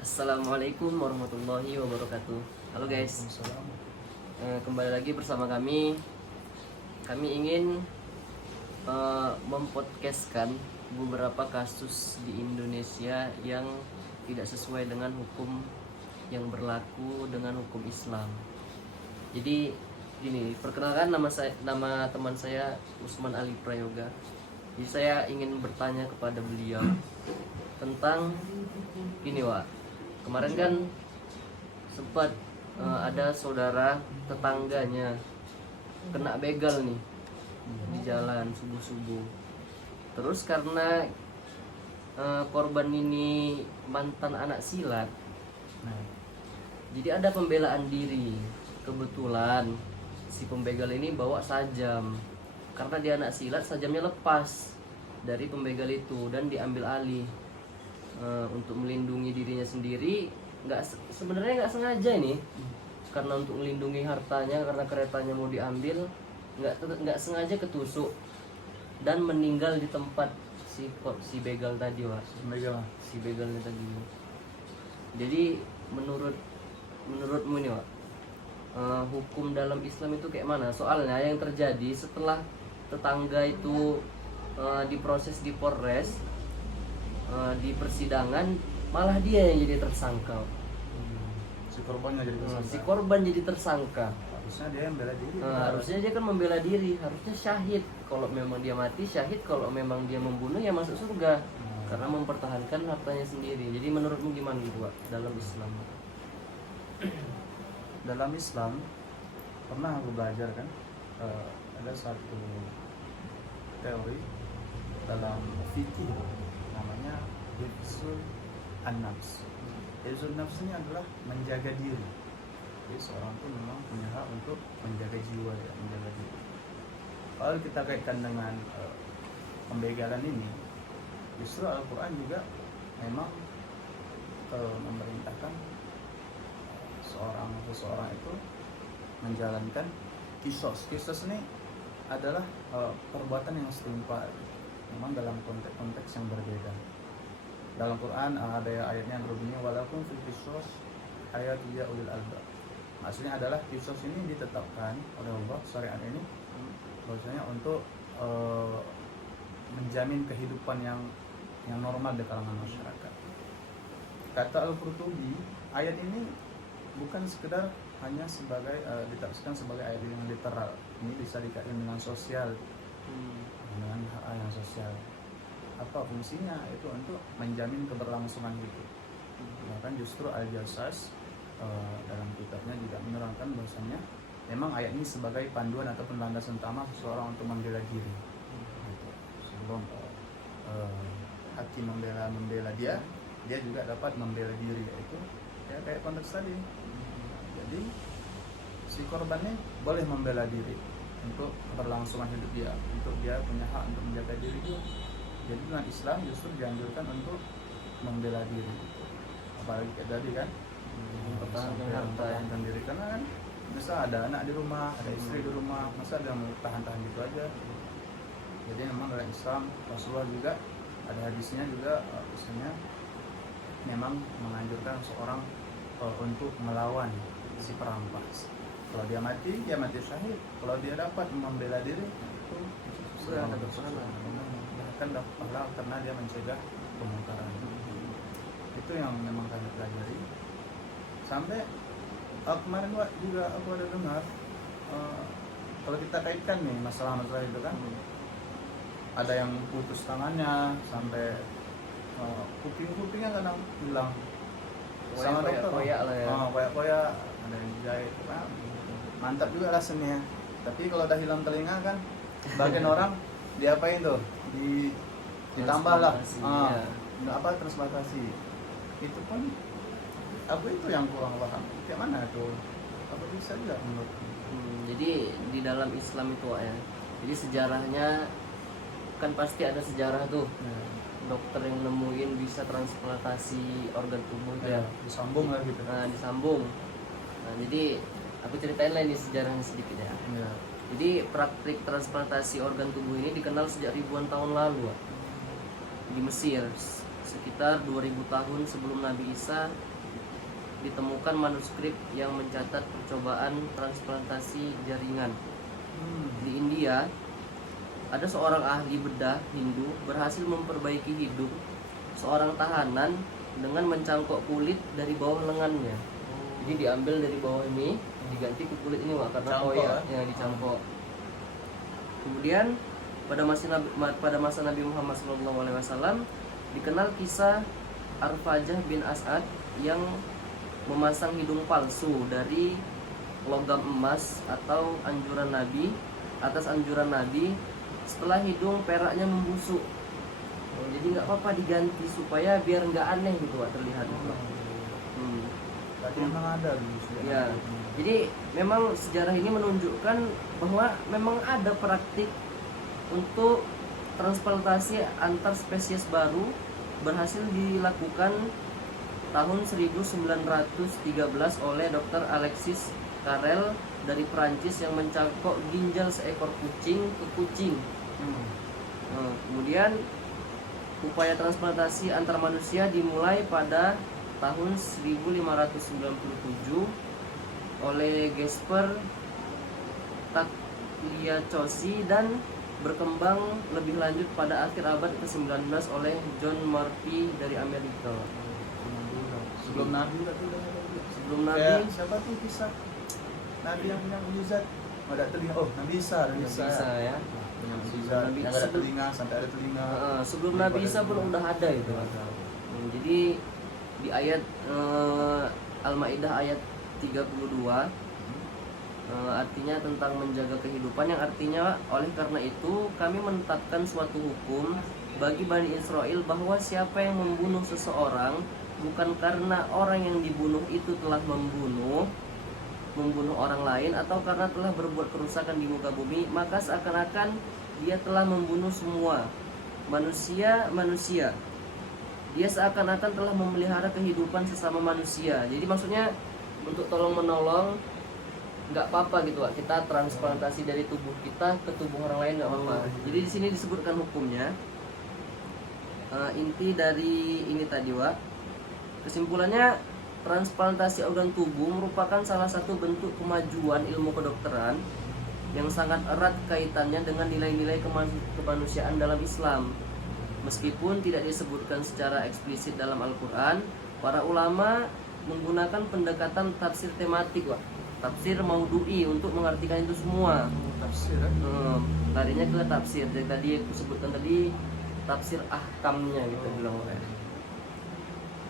Assalamualaikum warahmatullahi wabarakatuh. Halo guys, Waalaikumsalam. kembali lagi bersama kami. Kami ingin mempodcastkan beberapa kasus di Indonesia yang tidak sesuai dengan hukum yang berlaku dengan hukum Islam. Jadi gini, perkenalkan nama teman saya Usman Ali Prayoga. Jadi saya ingin bertanya kepada beliau tentang gini, Wak. Kemarin kan sempat ada saudara tetangganya kena begal nih di jalan subuh-subuh. Terus karena korban ini mantan anak silat, jadi ada pembelaan diri. Kebetulan si pembegal ini bawa sajam. Karena dia anak silat, sajamnya lepas dari pembegal itu dan diambil alih. Untuk melindungi dirinya sendiri, sebenarnya nggak sengaja ini, karena untuk melindungi hartanya, karena keretanya mau diambil, nggak sengaja ketusuk dan meninggal di tempat si begal tadi, Wak. Si begalnya tadi. Jadi menurutmu ini, Wak, hukum dalam Islam itu kayak mana? Soalnya yang terjadi setelah tetangga itu diproses di Polres, di persidangan malah dia yang jadi tersangka. Si korbannya jadi tersangka. Si korban jadi tersangka. Harusnya dia yang bela diri. Harusnya dia kan membela diri, harusnya syahid. Kalau memang dia mati syahid, kalau memang dia membunuh ya masuk surga. Karena mempertahankan hartanya sendiri. Jadi menurutmu gimana gitu, Pak, dalam Islam? Dalam Islam pernah aku belajar kan, ada satu teori dalam fikih namanya hifzul an-nafs. Hifzul nafs ini adalah menjaga diri. Jadi seorang itu memang punya hak untuk menjaga jiwa, ya, menjaga diri. Kalau kita kaitkan dengan pembegalan ini, justru Al-Quran juga memang memerintahkan seseorang itu menjalankan kisos. Kisos ini adalah perbuatan yang setimpal, memang dalam konteks yang berbeda. Dalam Quran ada ayatnya yang berbunyi walakum fil qisas ayatun ya ulil albab. Maksudnya adalah kisos ini ditetapkan oleh Allah, syariat ini bahwasanya untuk menjamin kehidupan yang normal di kalangan masyarakat. Kata Al-Qurtubi, ayat ini bukan sekedar hanya sebagai ditafsirkan sebagai ayat yang literal. Ini bisa dikaitkan dengan sosial, dengan hak yang sosial. Apa fungsinya? Itu untuk menjamin keberlangsungan hidup. Bahkan justru Al-Jassas dalam kitabnya juga menerangkan bahwasanya memang ayat ini sebagai panduan ataupun landasan utama seseorang untuk membela diri. Sebelum hakim membela dia juga dapat membela diri, yaitu ya kayak konteks tadi. Jadi si korbannya boleh membela diri untuk keberlangsungan hidup dia, untuk dia punya hak untuk menjaga diri dia. Jadi dalam Islam justru dianjurkan untuk membela diri, apalagi kayak tadi kan, mempertahankan diri. Karena kan bisa ada anak di rumah, ada istri di rumah, masa ada mau tahan-tahan gitu aja. Jadi memang dalam Islam Rasulullah juga ada hadisnya juga, misalnya memang menganjurkan seorang untuk melawan si perampas. Kalau dia mati syahid. Kalau dia dapat membela diri, itu sudah ada bersalah. Bahkan dapat pahala karena dia mencegah kemungkaran. Itu yang memang kami pelajari. Sampai kemarin juga aku ada dengar, kalau kita kaitkan nih masalah itu kan, ada yang putus tangannya sampai kuping-kupingnya kadang hilang. Sama dokter koyak lah ya. Koyak-koyak, ada yang dijahit. Mantap juga lah seninya. Tapi kalau udah hilang telinga kan, bagian orang diapain tuh? Ditambah lah. Transplantasi. Itu pun apa itu yang kurang paham? Kayak mana tuh? Apa bisa juga menurut? Jadi di dalam Islam itu ya. Jadi sejarahnya kan pasti ada sejarah tuh. Dokter yang nemuin bisa transplantasi organ tubuh ya, disambung lah gitu. Disambung. Jadi aku ceritain lah ini sejarahnya sedikit ya. Jadi praktik transplantasi organ tubuh ini dikenal sejak ribuan tahun lalu, Wak, di Mesir. sekitar 2000 tahun sebelum Nabi Isa ditemukan manuskrip yang mencatat percobaan transplantasi jaringan. Di India ada seorang ahli bedah Hindu berhasil memperbaiki hidup seorang tahanan dengan mencangkok kulit dari bawah lengannya. Jadi diambil dari bawah ini, diganti ke kulit ini Wak, karena Cangkok, koyak yang dicangkok. Kemudian pada masa Nabi Muhammad SAW dikenal kisah Arfajah bin As'ad yang memasang hidung palsu dari logam emas atau anjuran Nabi atas anjuran Nabi setelah hidung peraknya membusuk. Jadi nggak apa-apa diganti supaya biar nggak aneh gitu Wak, terlihat. Berarti memang ada dulu Ya, jadi memang sejarah ini menunjukkan bahwa memang ada praktik untuk transplantasi antar spesies baru berhasil dilakukan tahun 1913 oleh Dr. Alexis Carrel dari Prancis yang mencangkok ginjal seekor kucing ke kucing. Kemudian upaya transplantasi antar manusia dimulai pada tahun 1597 oleh Gasper Tagliacozzi dan berkembang lebih lanjut pada akhir abad ke-19 oleh John Murphy dari Amerika. Sebelum Nabi berarti udah ada. Sebelum Nabi, Kayak siapa tuh kisah Nabi yang punya mujizat ada telinga, Nabi Isa Bisa ya. punya mujizat Nabi yang ada sebelum- telinga sampai ada telinga. Sebelum Nabi Isa pun udah ada itu. Jadi di ayat Al-Maidah ayat 32 artinya tentang menjaga kehidupan, yang artinya oleh karena itu kami menetapkan suatu hukum bagi Bani Israel bahwa siapa yang membunuh seseorang bukan karena orang yang dibunuh itu telah membunuh orang lain atau karena telah berbuat kerusakan di muka bumi, maka seakan-akan dia telah membunuh semua manusia. Dia seakan-akan telah memelihara kehidupan sesama manusia. Jadi maksudnya untuk tolong menolong nggak apa-apa gitu Wak. Kita transplantasi dari tubuh kita ke tubuh orang lain nggak apa-apa. Jadi di sini disebutkan hukumnya. Inti dari ini tadi Wak, kesimpulannya transplantasi organ tubuh merupakan salah satu bentuk kemajuan ilmu kedokteran yang sangat erat kaitannya dengan nilai-nilai kemanusiaan dalam Islam. Meskipun tidak disebutkan secara eksplisit dalam Al-Quran, para ulama menggunakan pendekatan tafsir tematik Wak, tafsir maudhu'i untuk mengartikan itu semua. Tafsir Larinya ke tafsir. Dari tadi aku sebutkan tadi tafsir ahkamnya gitu bilang Wak.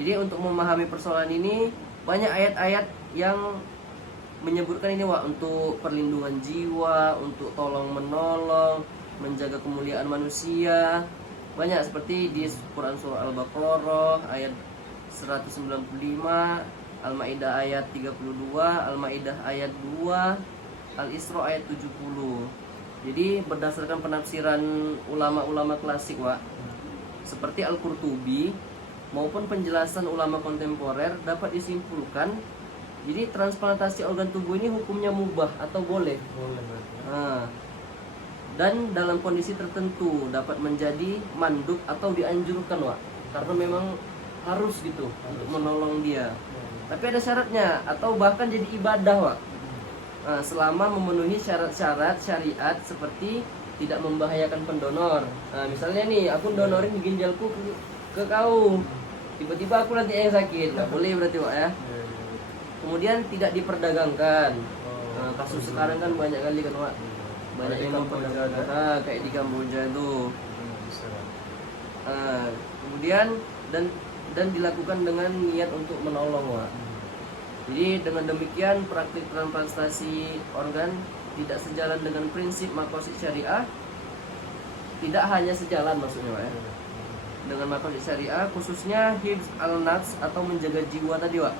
Jadi untuk memahami persoalan ini banyak ayat-ayat yang menyebutkan ini Wak, untuk perlindungan jiwa, untuk tolong menolong, menjaga kemuliaan manusia. Banyak seperti di Quran surah Al-Baqarah ayat 195, Al-Maidah ayat 32, Al-Maidah ayat 2, Al-Isra ayat 70. Jadi berdasarkan penafsiran ulama-ulama klasik Wak, seperti Al-Qurtubi maupun penjelasan ulama kontemporer, dapat disimpulkan jadi transplantasi organ tubuh ini hukumnya mubah atau boleh. Dan dalam kondisi tertentu dapat menjadi mandub atau dianjurkan Wak, karena memang harus gitu untuk menolong dia. Tapi ada syaratnya atau bahkan jadi ibadah Wak, selama memenuhi syarat-syarat syariat seperti tidak membahayakan pendonor. Misalnya nih aku donorin ginjalku ke kau, tiba-tiba aku nanti yang sakit, nggak boleh berarti Wak ya. Kemudian tidak diperdagangkan. Kasus sekarang kan banyak kali kan Wak, banyak yang memperdagangkan, kayak di Kamboja itu. Kemudian dan dilakukan dengan niat untuk menolong Wak. Jadi dengan demikian praktik transplantasi organ tidak sejalan dengan prinsip maqasid syariah. Tidak hanya sejalan maksudnya Wak ya, dengan maqasid syariah, khususnya hifz al-nafs atau menjaga jiwa tadi Wak.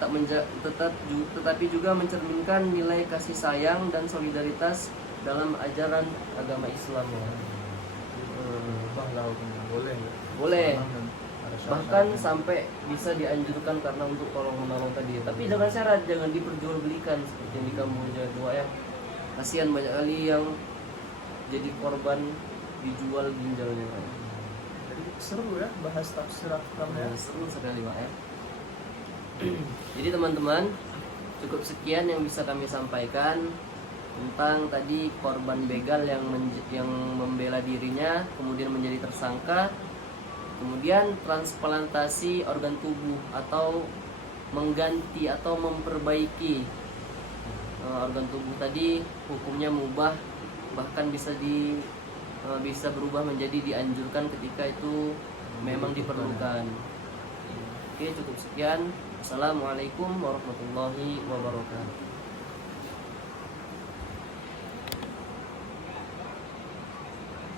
Tetapi juga mencerminkan nilai kasih sayang dan solidaritas dalam ajaran agama Islam ya. Boleh. Bahkan sampai bisa dianjurkan karena untuk tolong menolong tadi. Tapi dengan syarat jangan diperjualbelikan seperti yang di Kamboja tua ya. Kasihan banyak kali yang jadi korban dijual ginjalnya. Jadi seru ya bahas tafsir ahkam ya. Seru sekali Pak ya. Jadi teman-teman, cukup sekian yang bisa kami sampaikan tentang tadi korban begal yang membela dirinya kemudian menjadi tersangka, kemudian transplantasi organ tubuh atau mengganti atau memperbaiki organ tubuh tadi, hukumnya mubah, bahkan bisa berubah menjadi dianjurkan ketika itu memang diperlukan. Oke, cukup sekian. Assalamualaikum warahmatullahi wabarakatuh.